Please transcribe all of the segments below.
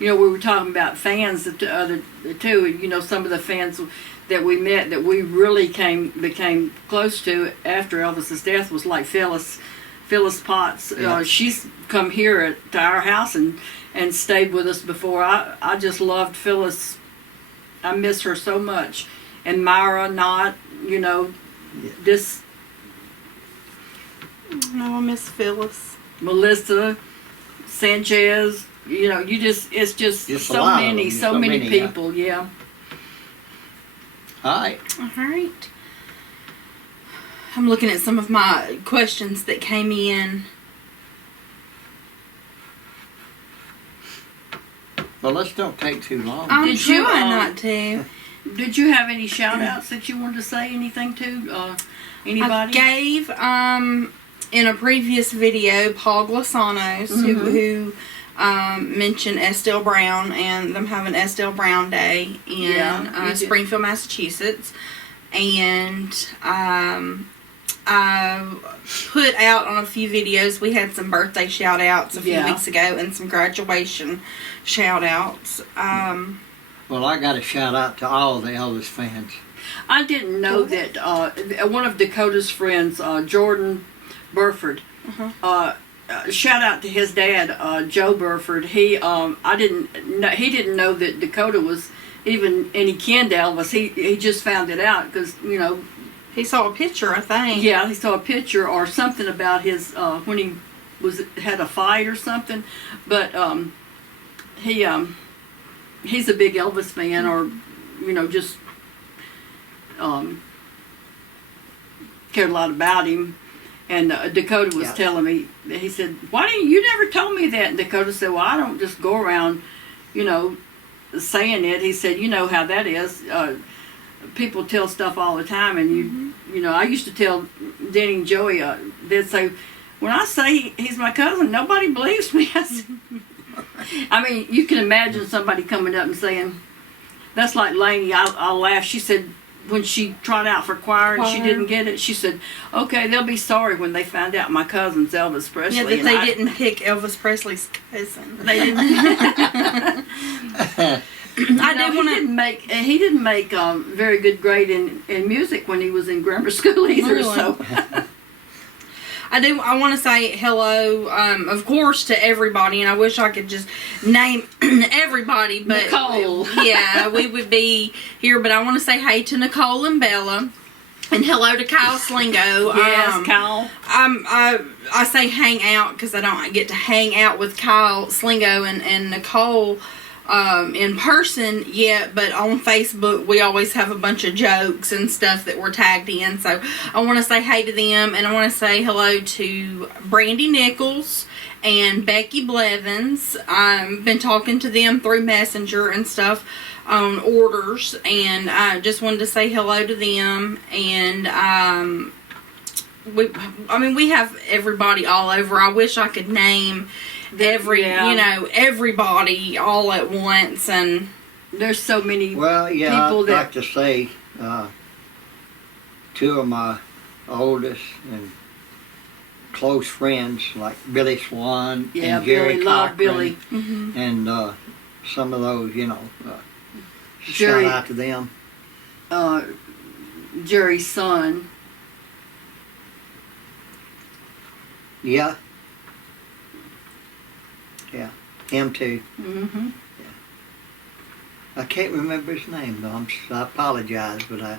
we were talking about fans, the other two, some of the fans that we met that we really became close to after Elvis's death was like Phyllis Potts. Yeah. She's come here to our house and stayed with us before. I just loved Phyllis. I miss her so much. And Myra Knott, this No, I miss Phyllis. Melissa Sanchez, it's just Just a so lot of many, them, so many people, yeah. All right. All right. I'm looking at some of my questions that came in. Well, let's don't take too long. I'm Did you, trying not to. Did you have any shout outs that you wanted to say anything to? Anybody? I gave, in a previous video, Paul Glasanos, who mentioned Estelle Brown and them having Estelle Brown Day in Springfield, Massachusetts. And I put out on a few videos, we had some birthday shout outs a few weeks ago and some graduation shout outs. Well, I got a shout out to all the Elvis fans. I didn't know that one of Dakota's friends, Jordan Burford, shout out to his dad, Joe Burford. He didn't know that Dakota was even any kin to Elvis. He just found it out because he saw a picture, I think. Yeah, he saw a picture or something about his when he had a fight or something. But he's a big Elvis fan, or just cared a lot about him. And Dakota was telling me, he said, "Why didn't you never told me that?" And Dakota said, "Well, I don't just go around, saying it." He said, "You know how that is. People tell stuff all the time, and I used to tell Denny and Joey, they'd say, when I say he's my cousin, nobody believes me." I mean, you can imagine somebody coming up and saying, that's like Lainey. I'll laugh. She said when she tried out for choir and she didn't get it, she said, "Okay, they'll be sorry when they find out my cousin's Elvis Presley." Yeah, that they didn't pick Elvis Presley's cousin. They didn't. He didn't make very good grade in music when he was in grammar school either. Really? So I want to say hello, of course, to everybody, and I wish I could just name everybody, but Nicole. Yeah, we would be here. But I want to say hey to Nicole and Bella, and hello to Kyle Slingo. Yes, Kyle. I say hang out because I don't get to hang out with Kyle Slingo and Nicole in person yet, but on Facebook we always have a bunch of jokes and stuff that we're tagged in, so I want to say hey to them, and I want to say hello to Brandy Nichols and Becky Blevins. I've been talking to them through Messenger and stuff on orders, and I just wanted to say hello to them. And we have everybody all over. I wish I could name everybody all at once, and there's so many people I'd like to say two of my oldest and close friends, like Billy Swan and Jerry Billy, Cochran, love Billy. and some of those, Jerry, shout out to them. Jerry's son. Yeah, him too. Mm-hmm. Yeah. I can't remember his name though. I apologize, but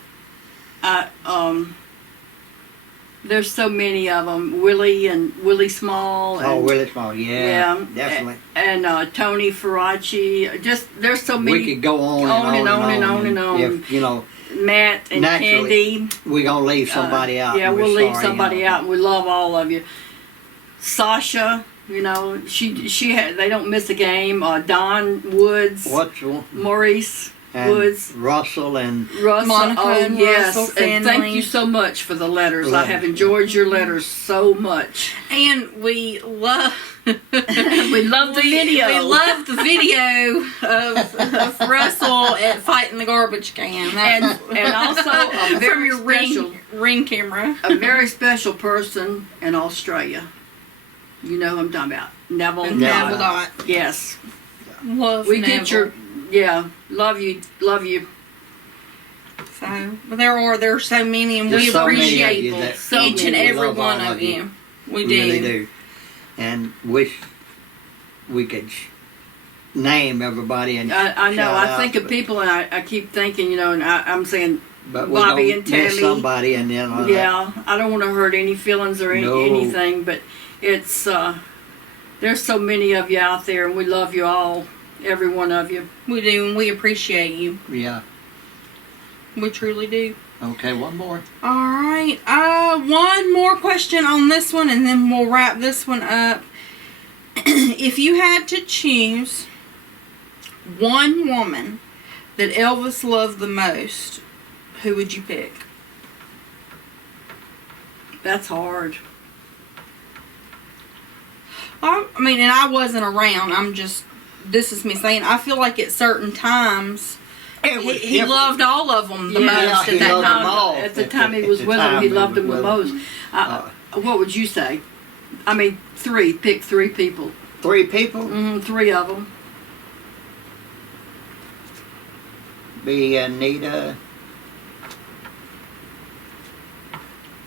there's so many of them. Willie Small. Willie Small. Yeah, definitely. And Tony Faraci. Just there's so many. We could go on and on. If Matt and Candy. We're gonna leave somebody out. Yeah, we'll leave somebody out, and we love all of you. Sasha. She had. They don't miss a game. Don Woods. Maurice Woods. Russell and Monica and yes. Russell And thank you so much for the letters. I have enjoyed your letters so much. And we love the video. We love the video of Russell at fighting the garbage can. And also a very from your special ring camera. A very special person in Australia. You know who I'm talking about. Neville Dot. Yes. Love We Neville. get your, yeah, love you, love you. So, but there are so many, and we There's so many of appreciate you that- so each and many. We every love one all of you. We really do. do. And wish we could name everybody and I know. shout I out, think of but- people, and I keep thinking, you know, and I'm saying, But we Bobby don't and miss Tammy. somebody, and then yeah, I don't want to hurt any feelings or No. anything, but it's there's so many of you out there, and we love you all, every one of you. We do, and we appreciate you. yeah. We truly do. Okay, one more. All right. One more question on this one, and then we'll wrap this one up. If you had to choose one woman that Elvis loved the most, who would you pick? That's hard. I mean, and I wasn't around. This is me saying, I feel like at certain times, It was he different. loved all of them the Yeah, most he at that loved them time. all. At the time he At was the with them, time he he loved was them the with most. What would you say? I mean, three. Pick three people. 3 people? Three of them. Be Anita,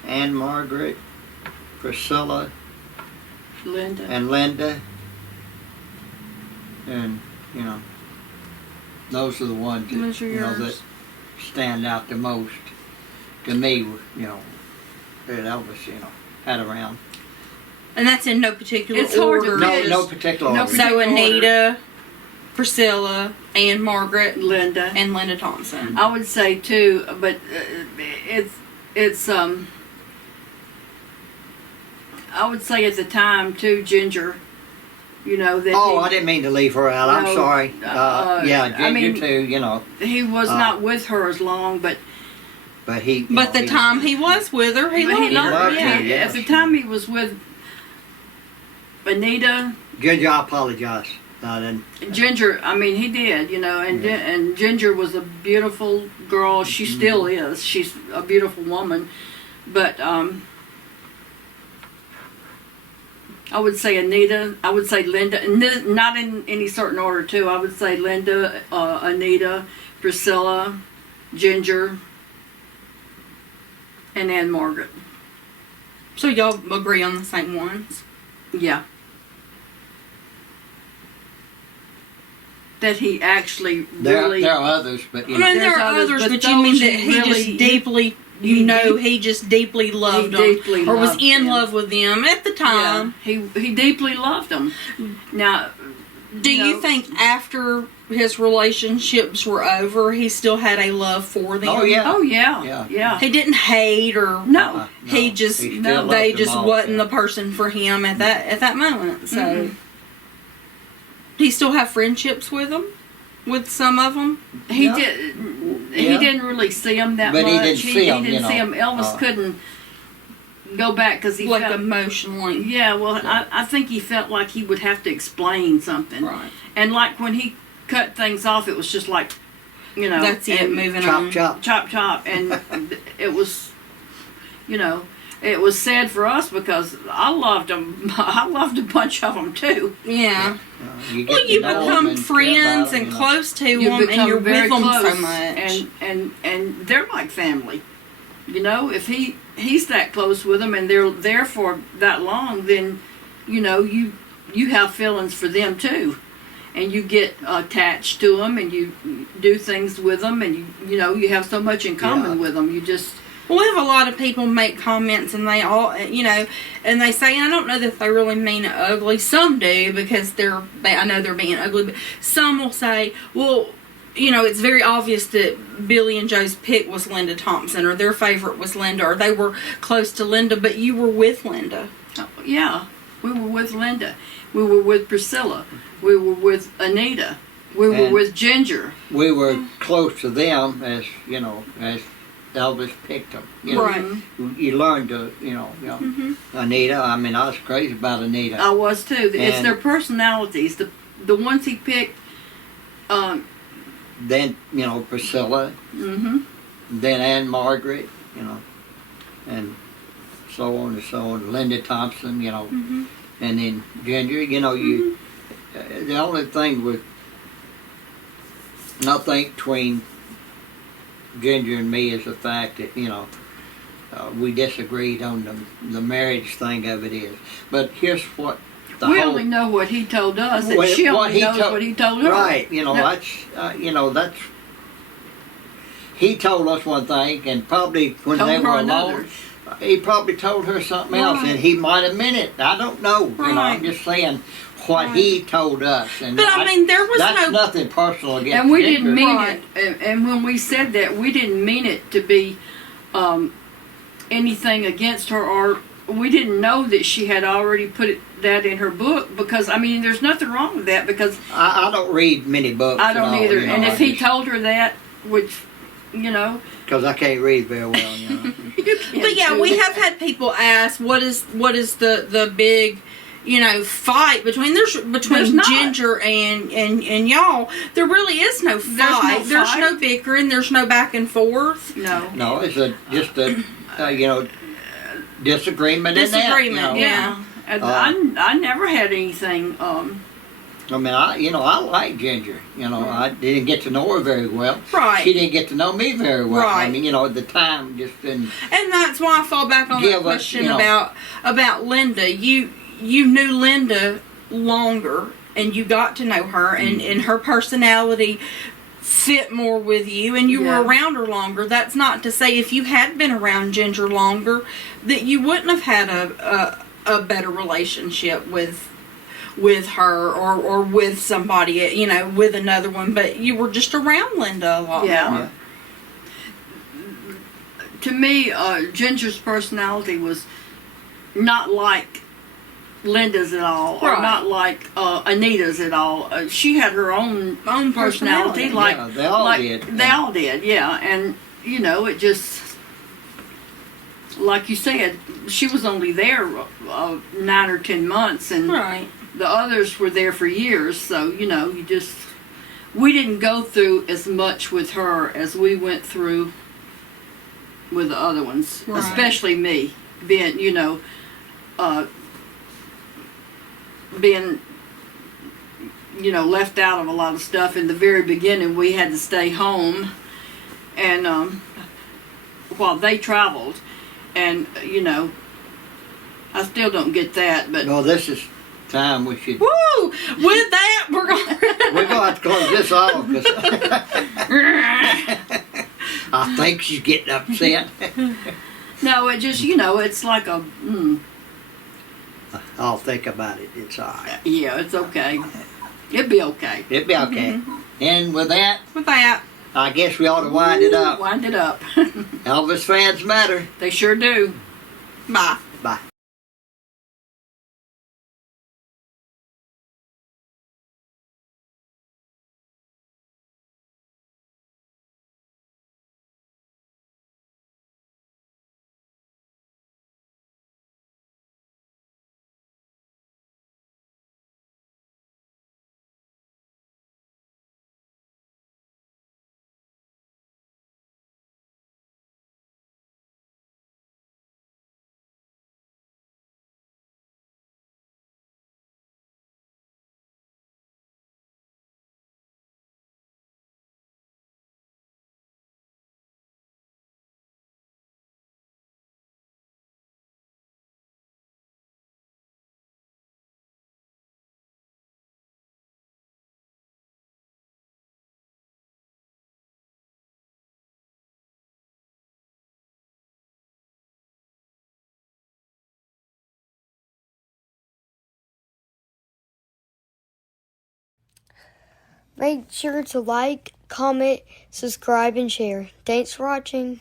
Ann Margaret, Priscilla, Linda. and Linda. And, you know, those are the ones that, Those are you know, yours. that stand out the most to me, you know, that Elvis, you know, had around. And that's in no particular It's hard to order. pick. No, is no particular no order. particular- So Anita, Priscilla, Ann Margaret, Linda. and Linda Thompson. I would say too, but it's I would say at the time too, Ginger. You know that. Oh, I didn't mean to leave her out. I'm No, sorry. Yeah, I Ginger mean- too, you know. he was not with her as long, but But he. But the time he was with her, he but loved he her. loved her, yeah. yes. At the time he was with Anita. Ginger, I apologize. No, then. Ginger, I mean, he did, you know, and and Ginger was a beautiful girl. She still is. She's a beautiful woman, but I would say Anita. I would say Linda, and not in any certain order too. I would say Linda, Anita, Priscilla, Ginger, and Ann Margaret. So y'all agree on the same ones? Yeah. That he actually really. There are others, but you I know. mean, there There's are others, others, but but you mean those that you he really- just deeply, he just deeply loved them, deeply or was loved in them. love with them at the time. Yeah, he deeply loved them. Now, Do you know, think after his relationships were over, he still had a love for them? Oh, yeah. Oh yeah, Yeah. yeah. He didn't hate or No, he just still no, loved they them just all, wasn't yeah. the person for him at that moment. So, Mhm. do you still have friendships with them? With some of them? he Yeah. did. He Yeah. didn't really see him that But much. he didn't see 'em, He didn't you see know. him. Elvis couldn't go back because he Like felt. emotionally. Yeah, well, I think he felt like he would have to explain something, Right. and like when he cut things off, it was just like, you know, That's it, and moving Chop, on. chop. chop chop, and it was, you know, it was sad for us because I loved them. I loved a bunch of them too. Yeah. You get Well, to you know 'em become and care friends about 'em, and you know. close to You them, and become you're very with them so close, much. and they're like family. You know, if he's that close with them and they're there for that long, then you know you have feelings for them too, and you get attached to them and you do things with them, and you know you have so much in common Yeah. with them. You just Well, we have a lot of people make comments, and they all, you know, and they say, and I don't know that they really mean it ugly. Some do because I know they're being ugly, but some will say, well, you know, it's very obvious that Billy and Joe's pick was Linda Thompson, or their favorite was Linda, or they were close to Linda, but you were with Linda. yeah, we were with Linda, we were with Priscilla, we were with Anita, we were And- with Ginger. We were close to them as, you know, as Elvis picked them. You know, Right. You learned to, you know, Anita, I mean, I was crazy about Anita. I was too. It's And- their personalities. The ones he picked. Then, you know, Priscilla, Mhm. then Ann Margaret, you know, and so on and so on. Linda Thompson, you know, and then Ginger, you know, the only thing with And I think between Ginger and me is the fact that, we disagreed on the marriage thing of it is. But here's what we only know what he told us, and she only knows what he told her. Right, that's he told us one thing, and probably when they were alone, he probably told her something else, and he might have meant it. I don't know. Right. I'm just saying what he told us. And but I mean, there was that's nothing personal against and we Ginger. didn't mean it. And when we said that, we didn't mean it to be anything against her, or we didn't know that she had already put that in her book, because I mean, there's nothing wrong with that, because I don't read many books. I don't either. And if he just told her that, which because I can't read very well, But yeah, we have had people ask, what is the big, fight between Ginger and y'all. There really is no fight. There's no bickering. There's no back and forth. No, it's just a disagreement. Disagreement, yeah. I never had anything. I mean, I like Ginger. I didn't get to know her very well. Right. She didn't get to know me very well. Right. I mean, at the time, just didn't. And that's why I fall back on that question about Linda. You knew Linda longer, and you got to know her, and her personality fit more with you, and you were around her longer. That's not to say if you had been around Ginger longer that you wouldn't have had a better relationship with her or with somebody, with another one, but you were just around Linda a lot more. Yeah. To me, Ginger's personality was not like Linda's at all, or not like Anita's at all. She had her own personality, yeah, they all did. They all did, yeah. And it just, like you said, she was only there 9 or 10 months, and the others were there for years. So we didn't go through as much with her as we went through with the other ones, especially me, being left out of a lot of stuff. In the very beginning, we had to stay home, and while they traveled, and I still don't get that. But no, this is time we should. Woo! With that, we're gonna have to close this off. I think she's getting upset. No, it just it's like a. I'll think about it. It's all right. Yeah, it's okay. It'll be okay. It'll be okay. Mm-hmm. And with that, I guess we ought to wind it up. Wind it up. Elvis Fans Matter. They sure do. Bye. Bye. Make sure to like, comment, subscribe, and share. Thanks for watching.